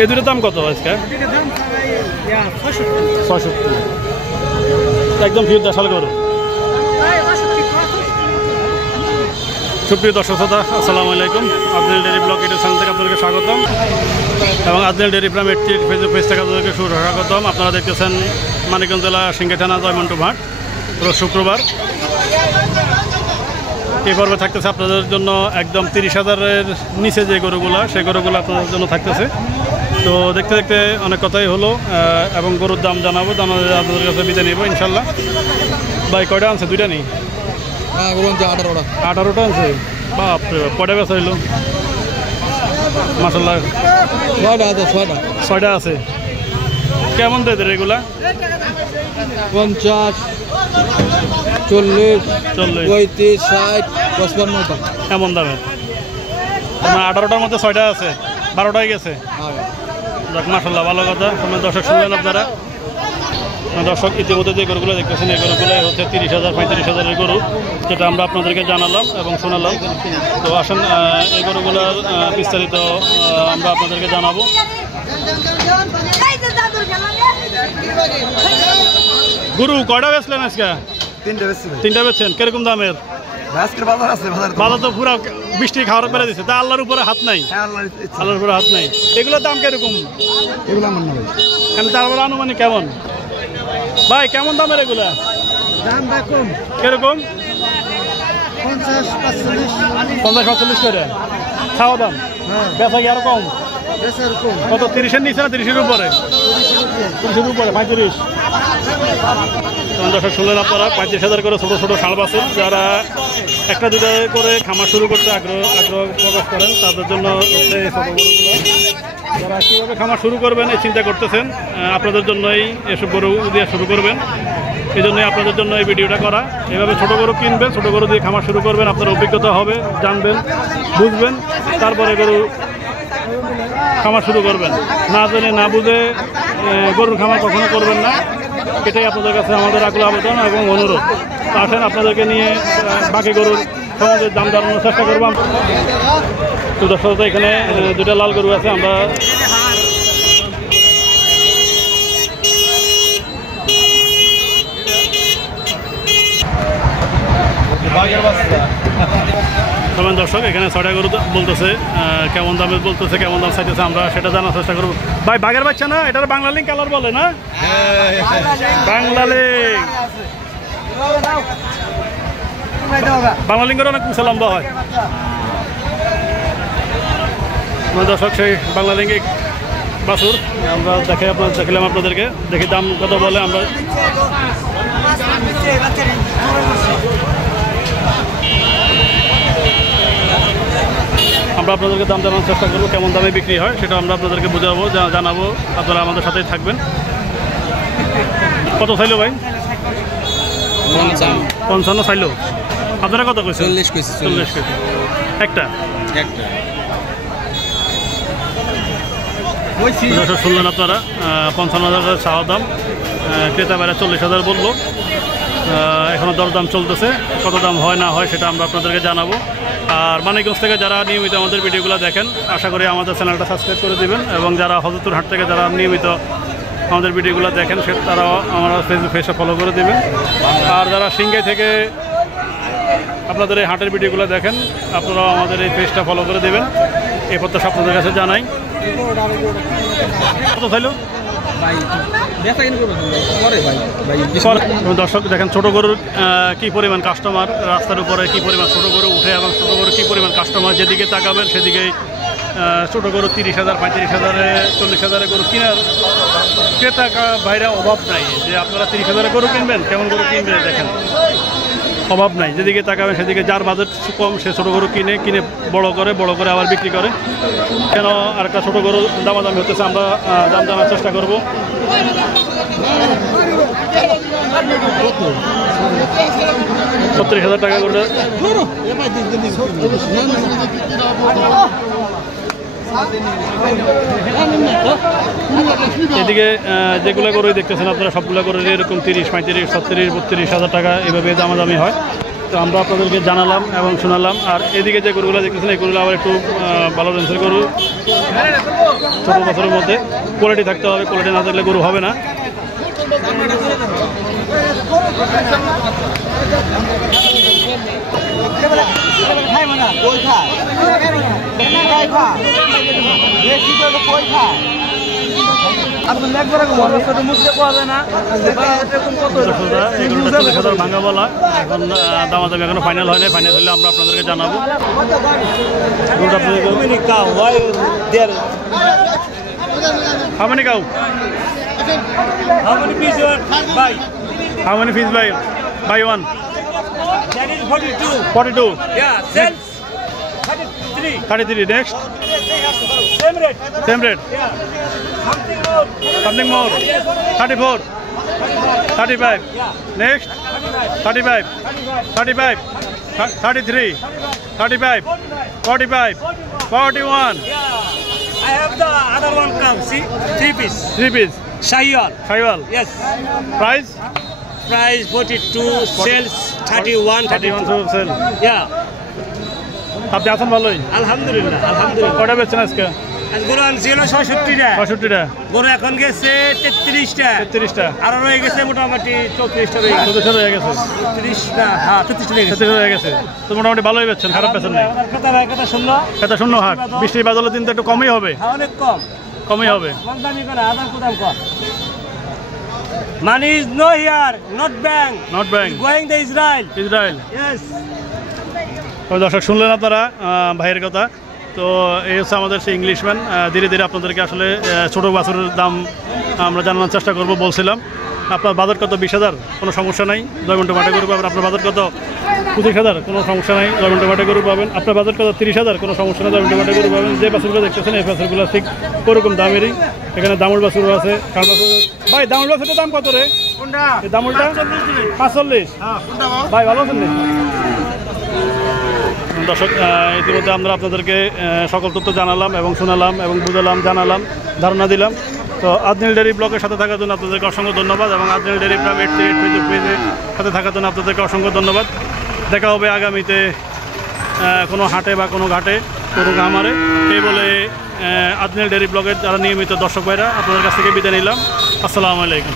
এই দুটোর দাম কত আজকে? ৬৬। একদম ফিউর দেশাল গরু। সুপ্রিয় দর্শক শ্রোতা, আসসালামু আলাইকুম। আজনাল ডেয়ারি ব্লগ ইউটিউব চ্যানেল থেকে আপনাদেরকে স্বাগতম এবং আজনাল ডেয়ারি ফার্ম 80 ফেসবুক পেজ থেকে আপনাদেরকে সুস্বাগতম। আপনারা দেখতেছেন মানিকগঞ্জ জেলা সিংড়া থানা জয়মন্টু মাঠ, রোজ শুক্রবার। এই পর্বে থাকতেছে আপনাদের জন্য একদম ৩০,০০০-এর নিচে যে গরুগুলো, সেই গরুগুলো আপনাদের জন্য থাকতেছে। তো দেখতে দেখতে অনেক কথাই হলো এবং গরুর দাম জানাবো, দাম আপনাদের কাছে বিদায় নেবো ইনশাল্লাহ। ভাই কয়টা আনছে? দুইটা নেই, 18টা আনছে। বাপরে বাপ, কয়টা বেচা হইলো? মাশাআল্লাহ 6টা আছে। কেমন দেয় এগুলা? 50, 40, 35, 60, 55 এমন দামের। 18টার মধ্যে 6টা আছে, 12টাই গেছে। যাক মাশাআল্লাহ, ভালো কথা। দর্শক শুনলেন আপনারা। দর্শক ইতিমধ্যে যে গরুগুলো দেখতেছেন, এই গরুগুলো হচ্ছে 30,000 35,000-এর গরু, যেটা আমরা আপনাদেরকে জানালাম এবং শোনালাম। তো আসেন এই গরুগুলোর বিস্তারিত আমরা আপনাদেরকে জানাবো। গরু কয়টা বেচলেন আজকে? 3টা বেচছেন। কিরকম দামের? বাজার তো পুরো বৃষ্টি খাওয়ার পেরে দিচ্ছে, তা আল্লাহর উপরে হাত নাই। আল্লাহর উপরে হাত নাই। এগুলোর দাম কিরকম? তারপরে আনুমানিক কেমন ভাই, কেমন দামের এগুলা? কিরকম? 50-45 করে খাওয়া দাম। বেচা কি আরো কম? কত? 30-এর নিচে না 30-এর উপরে? 30-এর উপরে 35। দর্শক শুনলেন আপনারা, 35,000 করে ছোটো ছোটো ষাঁড় বাছুর। যারা একটা দুটা করে খামার শুরু করতে আগ্রহ প্রকাশ করেন, তাদের জন্য হচ্ছে এই ছোটো গরুগুলো। যারা কীভাবে খামার শুরু করবেন এই চিন্তা করতেছেন, আপনাদের জন্যই এসব গরু দিয়ে শুরু করবেন। এই জন্যই আপনাদের জন্য এই ভিডিওটা করা। এভাবে ছোটো গরু কিনবেন, ছোটো গরু দিয়ে খামার শুরু করবেন, আপনার অভিজ্ঞতা হবে, জানবেন, বুঝবেন, তারপরে গরু খামার শুরু করবেন। না জেনে না বুঝে গরুর খামার কখনো করবেন না। এটাই আপনাদের কাছে আমাদের আকুল আবেদন এবং অনুরোধ। আসেন আপনাদেরকে নিয়ে বাকি গরুর সমাজের দাম জানানোর চেষ্টা করবো। তো দর্শক, এখানে 2টা লাল গরু আছে। আমরা দর্শক এখানে 6টা গরু বলতেছে, কেমন দামে বলতেছে, কেমন দাম চাইতেছে, আমরা সেটা জানার চেষ্টা করবো। ভাই বাঘের বাচ্চা না? এটা বাংলালিং কালার বলে না? বাংলালিং। বাংলালিঙ্গের অনেক উঁচা লম্বা হয়। দর্শক সেই বাংলালিঙ্গে বাছুর আমরা দেখালাম আপনাদেরকে। দেখি দাম কত বলে। আমরা আপনাদেরকে দাম জানানোর চেষ্টা করবো, কেমন দামে বিক্রি হয় সেটা আমরা আপনাদেরকে বোঝাবো, জানাবো। আপনারা আমাদের সাথেই থাকবেন। কত চাইলো ভাই? 55 চাইলো। আপনারা কত কইছেন? 40 কেজি একটা। শুনলেন আপনারা, 55,000 চাওয়া দাম, ক্রেতা বাইরে 40,000 বললো। এখনও দরদাম চলতেছে, কত দাম হয় না হয় সেটা আমরা আপনাদেরকে জানাবো। আর মানিকগঞ্জ থেকে যারা নিয়মিত আমাদের ভিডিওগুলো দেখেন, আশা করি আমাদের চ্যানেলটা সাবস্ক্রাইব করে দেবেন এবং যারা হযরতপুর হাট থেকে যারা নিয়মিত আমাদের ভিডিওগুলো দেখেন তারাও আমরা ফেসবুক পেজটা ফলো করে দেবেন। আর যারা সিংগাই থেকে আপনাদের এই হাটের ভিডিওগুলো দেখেন, আপনারাও আমাদের এই পেজটা ফলো করে দেবেন। এই প্রত্যাশা আপনাদের কাছে জানাই। কত চাইলো? দর্শক দেখেন ছোটো গরুর কী পরিমাণ কাস্টমার, রাস্তার উপরে কী পরিমাণ ছোটো গরু উঠে এবং ছোটো গরু কী পরিমাণ কাস্টমার। যেদিকে তাকাবেন সেদিকেই ছোটো গরু 30,000 35,000-এ 40,000-এ গরু কেনার ক্রেতা বাইরে অভাব নাই। যে আপনারা 30,000-এ গরু কিনবেন, কেমন গরু কিনবেন দেখেন, অভাব নাই। যেদিকে তাকাবেন সেদিকে যার বাজেট কম সে ছোটো গরু কিনে বড় করে আবার বিক্রি করে। কেন আরেকটা ছোটো গরু দামাদামি হতেছে, আমরা দাম জানার চেষ্টা করব। 30,000 টাকা করে এদিকে যেগুলো গরুই দেখতেছেন আপনারা, সবগুলো গরুর এরকম 30, 35, 36, 32,000 টাকা এভাবে দামাদামি হয়। তো আমরা আপনাদেরকে জানালাম এবং শোনালাম। আর এদিকে যে গরুগুলো দেখতেছেন এই গরুগুলো আবার একটু ভালো রেঞ্জের গরু, ছোটো বছরের মধ্যে কোয়ালিটি থাকতে হবে, কোয়ালিটি না থাকলে গরু হবে না। ভাঙা বলা এখন দামাদামি এখনো ফাইনাল হয় না, ফাইনাল হলে আমরা আপনাদেরকে জানাবো। How many cow? How many pieces you buy? How many fish buy one? That is 42. 42. Yeah, sales 33. 33. Next. Same rate. Same rate. Yeah. Something more. Something more. 34. 35. Yeah. Next. 35. 35. 33. 35. 45. 41. Yeah. I have the other one come. See, 3 piece. 3 piece. Shayal. Shaiwal. Yes. Price? Price 42. Sales 31. 31 to sell. Yeah. আপনি আছেন ভালোই? Alhamdulillah. Alhamdulillah. কটা বেচছেন আজকে? আজ গরু আনছিল 66টা। 65টা। গরু এখন গেছে 33টা। 33টা। আর রয়ে গেছে মোটামুটি 34টা রয়ে গেছে। 34 হয়ে গেছে। 33টা, হ্যাঁ 33টা রয়ে গেছে। 34 হয়ে গেছে। তো মোটামুটি ভালোই বেচছেন, খারাপ বেচেন নাই। কথা শুনলো? এটা শূন্য হাট। বৃষ্টির বাদলের দিন তো একটু কমই হবে। হ্যাঁ, অনেক কম। কমই হবে। কম দামি করে আদান প্রদান কর। Money is no here, not bank. Not bank. Going to Israel. Israel. Yes. দর্শক শুনলেন আপনারা ভাইয়ের কথা। তো এই হচ্ছে আমাদের সেই ইংলিশম্যান। ধীরে ধীরে আপনাদেরকে আসলে ছোটো বাছুরের দাম আমরা জানানোর চেষ্টা করব। বলছিলাম আপনার বাজার কত 20,000, কোনো সমস্যা নাই, জয়মন্টু মাঠে গরু পাবেন। আপনার বাজার কত 25,000, কোনো সমস্যা নাই, জয়মন্টু মাঠে গরু পাবেন। আপনার বাজার কত 30,000, কোনো সমস্যা নেই, জয়মন্টু মাঠে গরু পাবেন। যে বাছুরগুলো দেখতেছেন এই বাছুরগুলো ঠিক ওরকম দামেরই। এখানে দামুর বাছুরও আছে, কাল বাছুর। ভাই দামুর বাছুরের দাম কত রে? এই দামুরটা 45। ভাই ভালো আছেন না? দর্শক ইতিমধ্যে আমরা আপনাদেরকে সকল তথ্য জানালাম এবং শোনালাম এবং বুঝালাম, জানালাম, ধারণা দিলাম। তো আজনিল ডেয়ারি ব্লগের সাথে থাকার জন্য আপনাদেরকে অসংখ্য ধন্যবাদ এবং আজনিল ডেয়ারি প্রাইম 88 ফেসবুক পেজের সাথে থাকার জন্য আপনাদেরকে অসংখ্য ধন্যবাদ। দেখা হবে আগামীতে কোনো হাটে বা কোনো ঘাটে, কোনো খামারে। এই বলে আজনিল ডেয়ারি ব্লগের যারা নিয়মিত দর্শক ভাইরা আপনাদের কাছ থেকে বিদায় নিলাম। আসসালামু আলাইকুম।